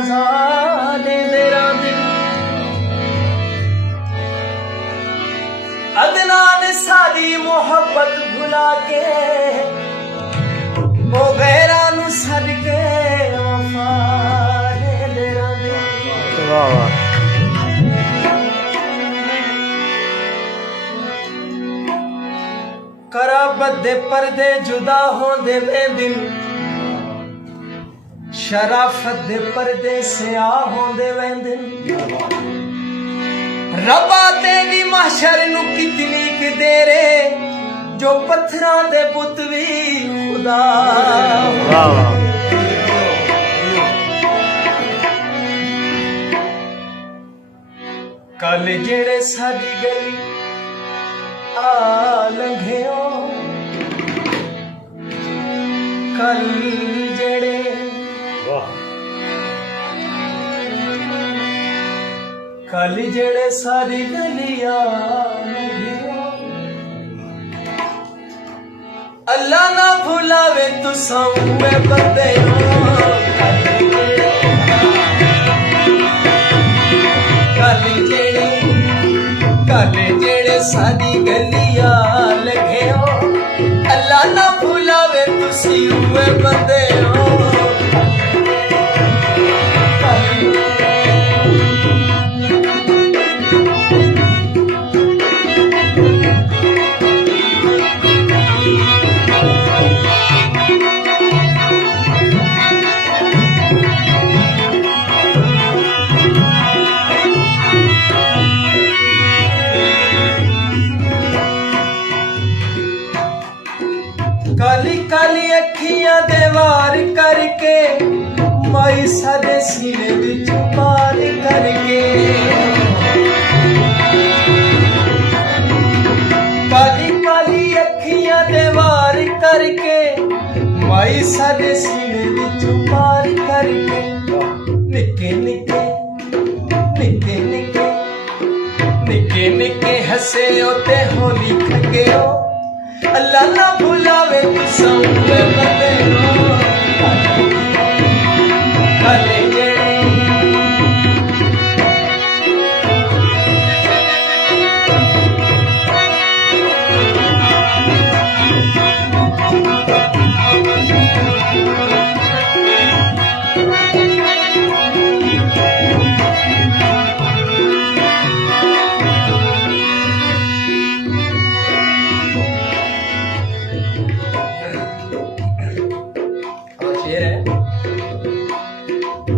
सजा दे मेरा दिल। अदनान सारी मोहब्बत भुला के वो गैरा नू छड़ के वफा दे मेरा दिल। वाह वाह। कराबत दे पर्दे जुदा होंदे वे दिन, शराफत दे पर्दे स्याह होंदे वे दिन। रब्बा तेरी महशर नू कितनी क देरे जो पत्थरां दे पुत भी खुदा। वाह वाह। कल जेड़े साडी गली आ लंघियो, कल जेड़े कल जेड़े सारी गलिया लंघियो। अल्लाह ना भुलावे तुसां उए बंदे कल जेड़े सारी गलिया लंघियो। अल्लाह ना भुलावे तुसी उए बंदे हो। काली काली अखियां दे वार करके माई साडे सीने विच पार करके। काली काली अखियां दे वार करके माई साडे सीने विच पार करके। निके निके निके निके निके निके हसे ओते होली खगेओ। अल्लाह ना भुलावे तुसां उए बंदे हो।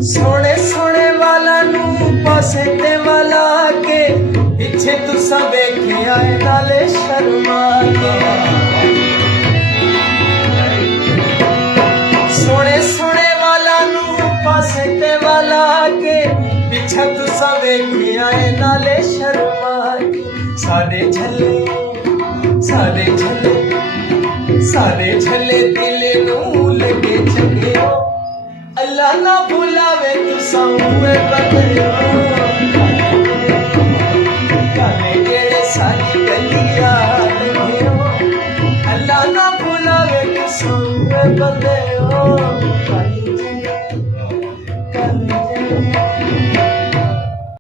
सोने सोने वाला नू पासे ते वाला के पीछे तुसा वेखे आए नाले शर्मा के। सोने सोने वाला नू पासे ते वाला के पीछे तुसा वेखे आए नाले शर्मा के। सारे झले सारे झले सारे झले दिल नू लगे चंगे हो। अल्लाह ना भुलावे तुसां उए बंदे हो। काले जेड़े सारी गलिया लंघियो। अल्लाह ना भुलावे तुसां उए बंदे हो।